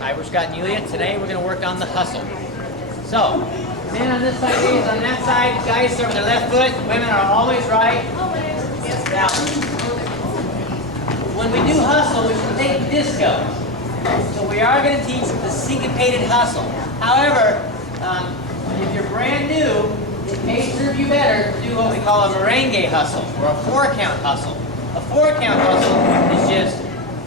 Hi, we're Scott and Yulia. Today we're going to work on the hustle. So, men on this side, ladies on that side. Guys start with their left foot. Women are always right. Now, when we do hustle, we should think disco. So we are going to teach the syncopated hustle. However, if you're brand new, it may serve you better to do what we call a merengue hustle, or a 4-count hustle. A 4-count hustle is just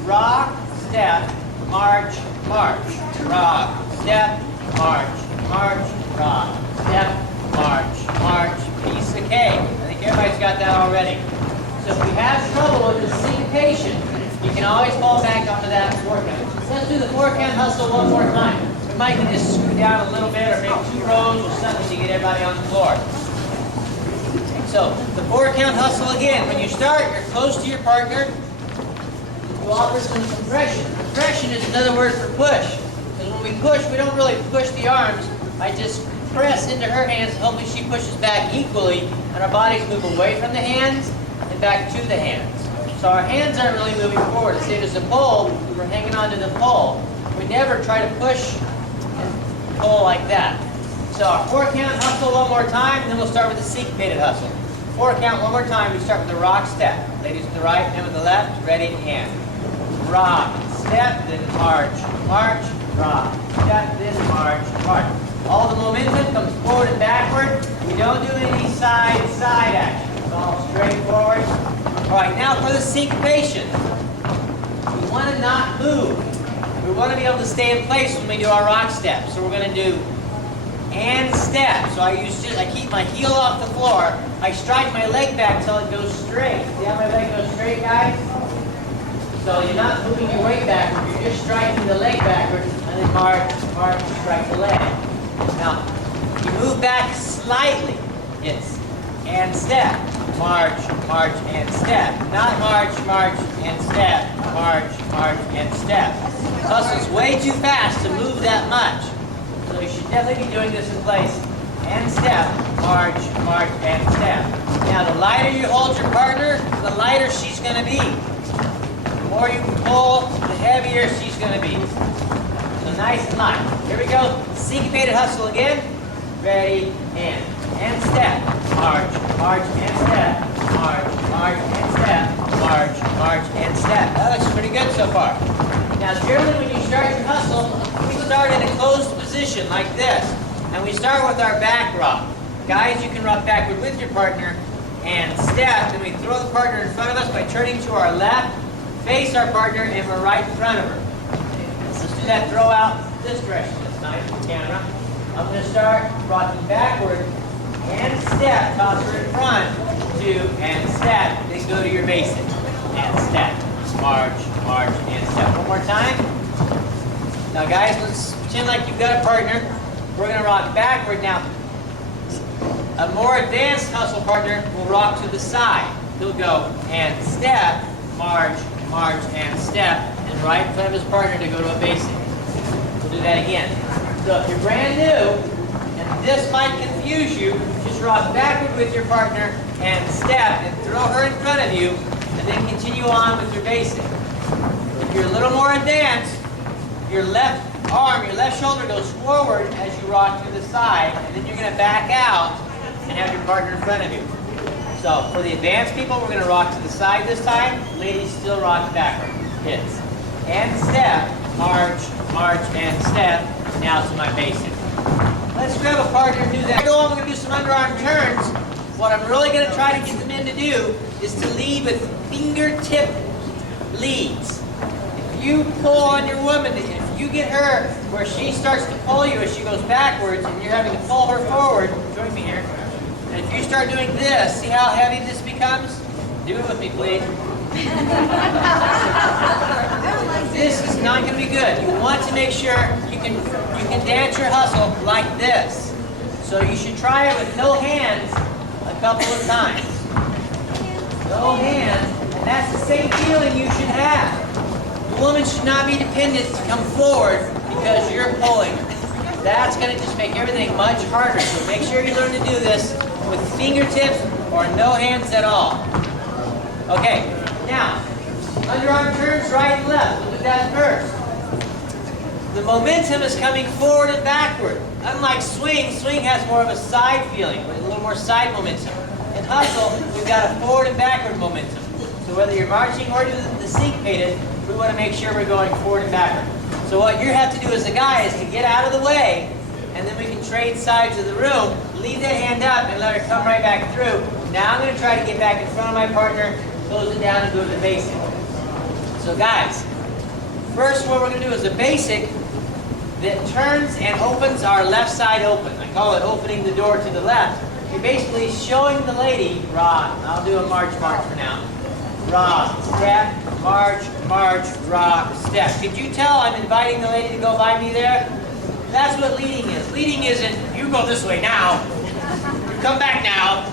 rock, step, march, march, rock, step, march, march, rock, step, march, march, piece of cake. I think everybody's got that already. So if we have trouble with the syncopation, you can always fall back onto that 4-count. Let's do the 4-count hustle one more time. We might need to scoot down a little bit or make 2 rows or something to get everybody on the floor. So the 4-count hustle again. When you start, you're close to your partner. You offer some compression. Compression is another word for push. Because when we push, we don't really push the arms. I just press into her hands, hopefully she pushes back equally, and our bodies move away from the hands and back to the hands. So our hands aren't really moving forward. Say there's a pole, we're hanging onto the pole. We never try to push and pull like that. So our 4-count hustle one more time, then we'll start with the syncopated hustle. 4-count one more time, we start with the rock step. Ladies with the right, men with the left, ready, and rock, step, then march, march, rock, step, then march, march. All the momentum comes forward and backward. We don't do any side action. It's all straight forward. All right, now for the syncopation. We want to not move. We want to be able to stay in place when we do our rock step. So we're going to do and step. So I keep my heel off the floor. I strike my leg back until it goes straight. See how my leg goes straight, guys? So you're not moving your weight backward. You're just striking the leg backwards, and then march, march, strike the leg. Now, you move back slightly. It's and step, march, march, and step. Not march, march, and step, march, march, and step. Hustle's way too fast to move that much. So you should definitely be doing this in place. And step, march, march, and step. Now, the lighter you hold your partner, the lighter she's going to be. The more you pull, the heavier she's going to be. So nice and light. Here we go. Syncopated hustle again. Ready, and step. March, march, and step. March, march, and step. March, march, and step. That looks pretty good so far. Now, generally when you start your hustle, we start in a closed position like this. And we start with our back rock. Guys, you can rock backward with your partner and step. And we throw the partner in front of us by turning to our left, face our partner, and we're right in front of her. Let's do that throw out this direction this time, camera. I'm going to start rocking backward and step, toss her in front, 2, and step, then go to your basic. And step, march, march, and step. One more time. Now guys, let's pretend like you've got a partner. We're going to rock backward now. A more advanced hustle partner will rock to the side. He'll go and step, march, march, and step, and right in front of his partner to go to a basic. We'll do that again. So if you're brand new, and this might confuse you, just rock backward with your partner and step and throw her in front of you, and then continue on with your basic. If you're a little more advanced, your left arm, your left shoulder goes forward as you rock to the side, and then you're going to back out and have your partner in front of you. So for the advanced people, we're going to rock to the side this time. Ladies still rock backward. Kids. And step, march, march, and step. Now to my basic. Let's grab a partner and do that. I'm going to do some underarm turns. What I'm really going to try to get the men to do is to lead with fingertip leads. If you pull on your woman, if you get her where she starts to pull you as she goes backwards and you're having to pull her forward, join me here, and if you start doing this, see how heavy this becomes? Do it with me, please. This is not going to be good. You want to make sure you can dance your hustle like this. So you should try it with no hands a couple of times. No hands, and that's the same feeling you should have. The woman should not be dependent to come forward because you're pulling. That's going to just make everything much harder. So make sure you learn to do this with fingertips or no hands at all. Okay, now, underarm turns right and left. We'll do that first. the momentum is coming forward and backward. Unlike swing, swing has more of a side feeling, a little more side momentum. In hustle, we've got a forward and backward momentum. So whether you're marching or doing the syncopated, we want to make sure we're going forward and backward. So what you have to do as a guy is to get out of the way, and then we can trade sides of the room, leave that hand up and let her come right back through. Now I'm going to try to get back in front of my partner, close it down and do the basic. So guys, first what we're going to do is a basic that turns and opens our left side open. I call it opening the door to the left. You're basically showing the lady, rock. I'll do a march for now. Rock, step, march, march, rock, step. Could you tell I'm inviting the lady to go by me there? That's what leading is. Leading isn't, you go this way now, you come back now.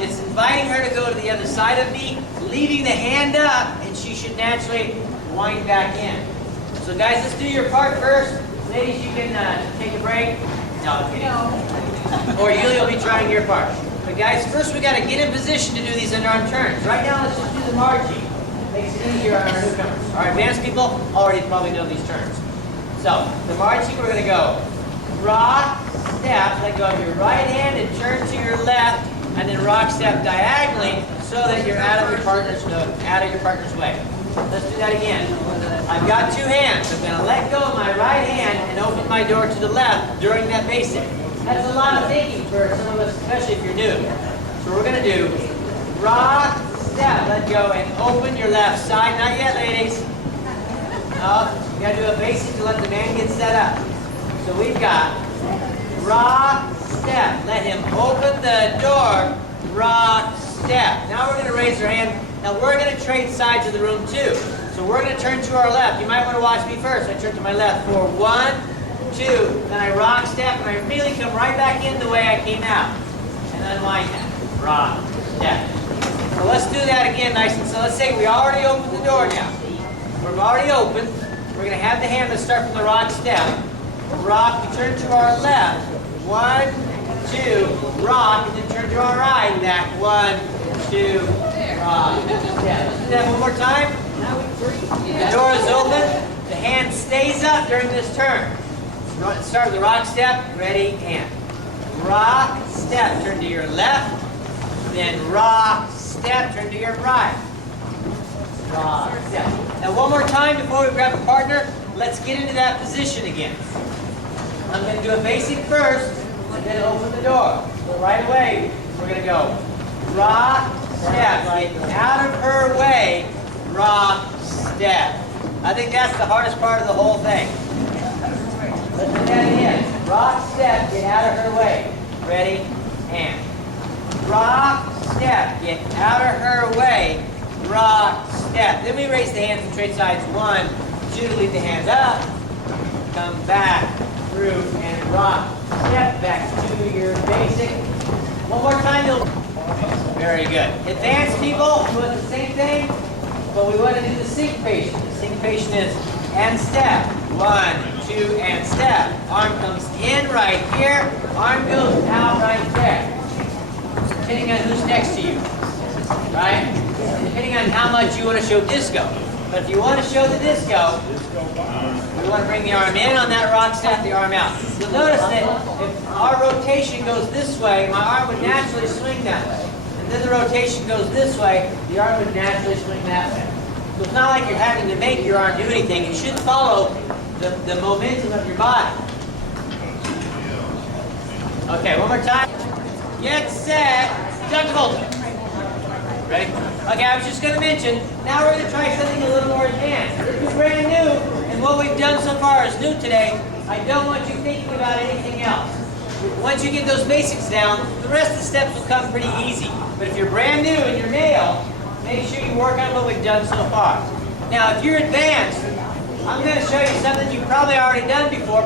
It's inviting her to go to the other side of me, leaving the hand up, and she should naturally wind back in. So guys, let's do your part first. Ladies, you can take a break. No, I'm kidding. No. Or Yulia will be trying your part. But guys, first we got to get in position to do these underarm turns. Right now, let's just do the marching. Makes it easier on our newcomers. Our advanced people already probably know these turns. So, the marching, we're going to go rock, step, let go of your right hand and turn to your left, and then rock, step diagonally so that you're out of your partner's way. Let's do that again. I've got two hands. I'm going to let go of my right hand and open my door to the left during that basic. That's a lot of thinking for some of us, especially if you're new. So we're going to do rock, step, let go, and open your left side. Not yet, ladies. No, you got to do a basic to let the man get set up. So we've got rock, step. Let him open the door, rock, step. Now we're going to raise our hand. Now we're going to trade sides of the room too. So we're going to turn to our left. You might want to watch me first. I turn to my left for 1, 2, then I rock, step, and I immediately come right back in the way I came out. And unwind that. Rock, step. So let's do that again nice and slow. Let's say we already opened the door now. We've already opened. We're going to have the hand, let's start from the rock, step. Rock, we turn to our left. 1, 2, rock, and then turn to our right. Back 1, 2, rock, step. Let's do that one more time. The door is open. The hand stays up during this turn. Start with the rock, step, ready, and rock, step, turn to your left. Then rock, step, turn to your right. Rock, step. Now one more time before we grab a partner, let's get into that position again. I'm going to do a basic first, and then open the door. So right away, we're going to go rock, step, get out of her way, rock, step. I think that's the hardest part of the whole thing. Let's do that again. Rock, step, get out of her way. Ready, and rock, step, get out of her way, rock, step. Then we raise the hands and trade sides. 1, 2, leave the hands up, come back through and rock, step back to your basic. One more time, very good. Advanced people doing the same thing, but we want to do the syncopation. The syncopation is and step. 1, 2, and step. Arm comes in right here, arm goes out right there. Depending on who's next to you, right? Depending on how much you want to show disco. But if you want to show the disco, we want to bring the arm in on that rock, step the arm out. You'll notice that if our rotation goes this way, my arm would naturally swing that way. And then the rotation goes this way, the arm would naturally swing that way. So it's not like you're having to make your arm do anything. You should follow the momentum of your body. Okay, one more time. Get set. Dr. Volta. Ready? Okay, I was just going to mention, now we're going to try something a little more advanced. If you're brand new, and what we've done so far is new today, I don't want you thinking about anything else. Once you get those basics down, the rest of the steps will come pretty easy. But if you're brand new and you're male, make sure you work on what we've done so far. Now, if you're advanced, I'm going to show you something you've probably already done before,